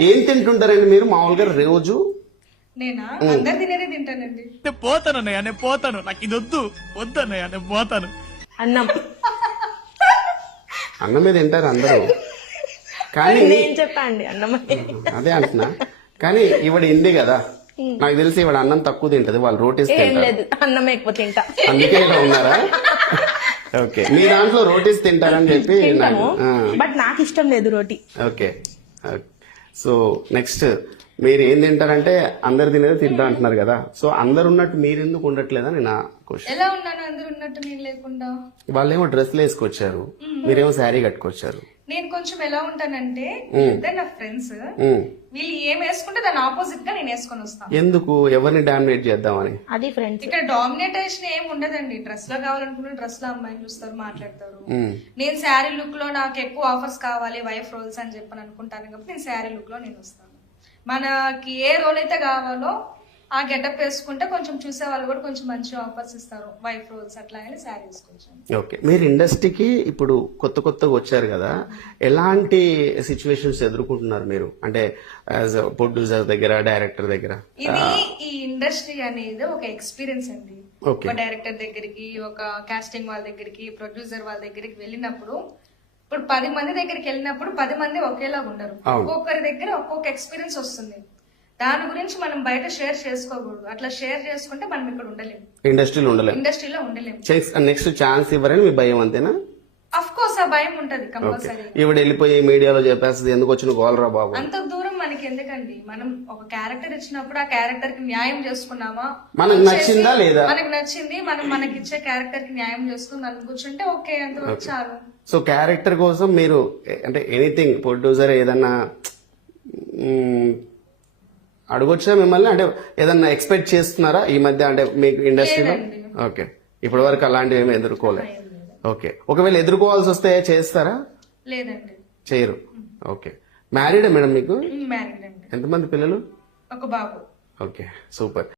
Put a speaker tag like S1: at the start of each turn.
S1: ఏం తింటుంటారండి మీరు మామూలుగా రోజు?
S2: నేనా అందరు తినేదే తింటానండి.
S3: నేను పోతానన్నయ్య, నేను పోతాను, నాకు ఇది వద్దన్నయ్య, నేను పోతాను.
S4: అన్నం
S1: అన్నమే తింటారు అందరూ, కానీ
S4: నేను చెప్పా అండి అన్నం
S1: అదే అంటున్నా. కానీ ఇవిడ ఇంది కదా, నాకు తెలిసి ఇవిడ అన్నం తక్కువ తింటది, వాళ్ళు రోటీస్
S4: ఏం
S1: తింటారు.
S4: లేదు, అన్నం ఎక్కువ తింటా.
S1: అందుకే ఇలా ఉన్నారా? ఓకే, మీ దాంట్లో రోటీస్ తింటారని చెప్పి
S4: తింటాము,
S1: నాకు
S4: బట్ నాకు ఇష్టం లేదు రోటీ.
S1: ఓకే. సో నెక్స్ట్ మీరు ఏం తింటారంటే అందరు తినేది తింటా అంటున్నారు కదా, సో అందరు ఉన్నట్టు మీరు ఎందుకు ఉండట్లేదా నేను నా క్వశ్చన్.
S2: ఎలా ఉన్నాను అందరు ఉన్నట్టు నేను లేకుండా?
S1: వాళ్ళేమో డ్రెస్లు వేసుకొచ్చారు, మీరేమో శారీ కట్టుకొచ్చారు.
S2: నేను కొంచెం ఎలా ఉంటానంటే ఇద్దరు నా ఫ్రెండ్స్,
S1: ఉమ్.
S2: వీళ్ళు ఏం వేసుకుంటే దాని ఆపోజిట్ గా నేను వేసుకొని వస్తాను.
S1: ఎందుకు ఎవరిని డామినేట్ చేద్దామని?
S4: అది ఫ్రెండ్స్.
S2: ఇక్కడ డామినేటేషన్ ఏం ఉండదండి. డ్రెస్ లో కావాలనుకుంటే డ్రెస్ లో అమ్మాయిలు చూస్తారు, మాట్లాడతారు. నేను శారీ లుక్ లో నాకు ఎక్కువ ఆఫర్స్ కావాలి, వైఫ్ రోల్స్ అని చెప్పని అనుకుంటాను కాబట్టి నేను శారీ లుక్ లో నేను వస్తాను. మనకి ఏ రోల్ అయితే కావాలో ఆ గెటప్ వేసుకుంటే కొంచెం చూసే వాళ్ళు కూడా కొంచెం మంచి ఆఫర్స్ ఇస్తారు, వైఫ్ రోల్స్ అట్లా అని శారీ వేసుకొచ్చాను.
S1: ఓకే, మీరు ఇండస్ట్రీకి ఇప్పుడు కొత్తగా వచ్చారు కదా, ఎలాంటి సిచ్యువేషన్స్ ఎదుర్కొంటున్నారు మీరు, అంటే యాజ్ ప్రొడ్యూసర్ దగ్గర, డైరెక్టర్ దగ్గర?
S2: ఇది ఈ ఇండస్ట్రీ అనేది ఒక ఎక్స్పీరియన్స్ అండి.
S1: Okay.
S2: ఒక డైరెక్టర్ దగ్గరికి, ఒక కాస్టింగ్ వాళ్ళ దగ్గరికి, ప్రొడ్యూసర్ వాళ్ళ దగ్గరికి వెళ్ళినప్పుడు, ఇప్పుడు 10 మంది దగ్గరికి వెళ్ళినప్పుడు 10 మంది ఒకేలాగా ఉండరు.
S1: అవును.
S2: ఒక్కొక్కరి దగ్గర ఒక్కొక్క ఎక్స్పీరియన్స్ వస్తుంది. దాని గురించి మనం బయట షేర్ చేసుకోకూడదు. అట్లా షేర్ చేసుకుంటే మనం ఇక్కడ ఉండలేము,
S1: ఇండస్ట్రీలో ఉండలేదు,
S2: ఇండస్ట్రీలో ఉండలేము.
S1: నెక్స్ట్ ఛాన్స్ ఇవ్వరని మీ భయం అంతేనా?
S2: అఫ్ కోర్స్ ఆ భయం ఉంటది కంపల్సరీ.
S1: ఈవిడ వెళ్ళిపోయి మీడియాలో చెప్పేస్తుంది ఎందుకు వచ్చిన గోలరా బాబు.
S2: అంత దూరం మనకి ఎందుకండి? మనం ఒక క్యారెక్టర్ ఇచ్చినప్పుడు ఆ క్యారెక్టర్ కి న్యాయం చేసుకున్నామా,
S1: మనకు నచ్చిందా లేదా?
S2: మనకి నచ్చింది, మనం మనకి ఇచ్చే క్యారెక్టర్ కి న్యాయం చేసుకుని మనం కూర్చుంటే ఓకే, అంతవరకు చాలు.
S1: సో క్యారెక్టర్ కోసం మీరు అంటే ఎనీథింగ్, ప్రొడ్యూసర్ ఏదన్నా అడగొచ్చా మిమ్మల్ని? అంటే ఏదన్నా ఎక్స్పెక్ట్ చేస్తున్నారా ఈ మధ్య, అంటే మీకు ఇండస్ట్రీలో? ఓకే, ఇప్పటి వరకు అలాంటివి ఏమి ఎదుర్కోలేదు. ఓకే, ఒకవేళ ఎదుర్కోవాల్సి వస్తే చేస్తారా?
S2: లేదండి,
S1: చేయరు. ఓకే, మ్యారీడా మేడం మీకు?
S2: మ్యారీడ్ అండి,
S1: ఎంతమంది పిల్లలు?
S2: ఒక బాబు.
S1: Okay, super.